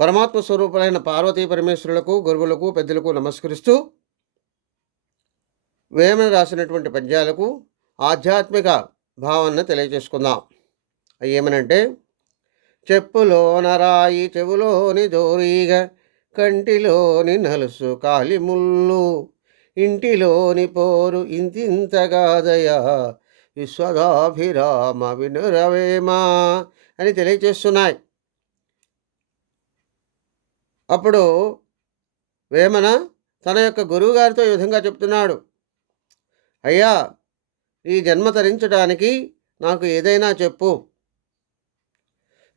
పరమాత్మ స్వరూపులైన పార్వతీ పరమేశ్వరులకు, గురువులకు, పెద్దలకు నమస్కరిస్తూ వేమన రాసినటువంటి పద్యాలకు ఆధ్యాత్మిక భావనను తెలియజేసుకుందాం. ఏమనంటే, చెప్పులోన రాయి చెవులోని జోరీగ, కంటిలోని నలుసు కాలిముళ్ళు, ఇంటిలోని పోరు ఇంతింతగాదయా, విశ్వదాభిరామ వినురవేమా అని తెలియజేస్తున్నాయి. అప్పుడు వేమన తన యొక్క గురువుగారితో ఈ విధంగా చెప్తున్నాడు. అయ్యా, ఈ జన్మ తరించడానికి నాకు ఏదైనా చెప్పు.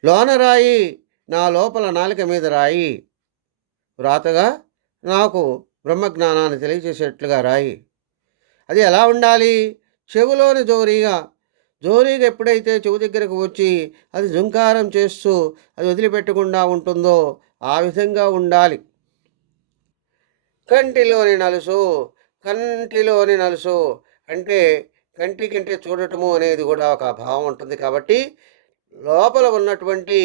లోన రాయి, నా లోపల నాలుక మీద రాయి, వ్రాతగా నాకు బ్రహ్మజ్ఞానాన్ని తెలియజేసేట్లుగా రాయి. అది ఎలా ఉండాలి? చెవులోని జోరీగా ఎప్పుడైతే చెవు దగ్గరకు వచ్చి అది జుంకారం చేస్తూ అది వదిలిపెట్టకుండా ఉంటుందో ఆ విధంగా ఉండాలి. కంటిలోని నలుసు అంటే కంటికంటే చూడటము అనేది కూడా ఒక భావం ఉంటుంది. కాబట్టి లోపల ఉన్నటువంటి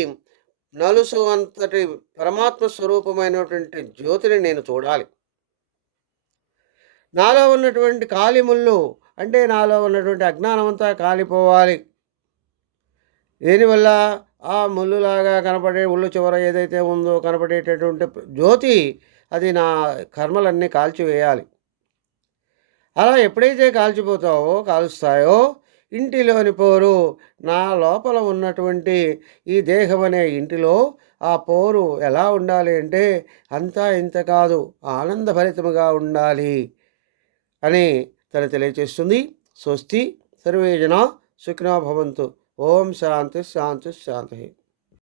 నలుసు అంతటి పరమాత్మ స్వరూపమైనటువంటి జ్యోతిని నేను చూడాలి. నాలో ఉన్నటువంటి కాలిముళ్ళు అంటే నాలో ఉన్నటువంటి అజ్ఞానం అంతా కాలిపోవాలి. దీనివల్ల ఆ ముళ్ళులాగా కనపడే ఉళ్ళు చివర ఏదైతే ఉందో కనపడేటటువంటి జ్యోతి అది నా కర్మలన్నీ కాల్చివేయాలి. అలా ఎప్పుడైతే కాలుస్తాయో ఇంటిలోని పోరు, నా లోపల ఉన్నటువంటి ఈ దేహం అనే ఇంటిలో ఆ పోరు ఎలా ఉండాలి అంటే అంతా ఇంత కాదు, ఆనందభరితముగా ఉండాలి అని తను తెలియచేస్తుంది. స్వస్తి సర్వే జనా సుఖినో భవంతు. ఓం శాంతి శాంతి శాంతి.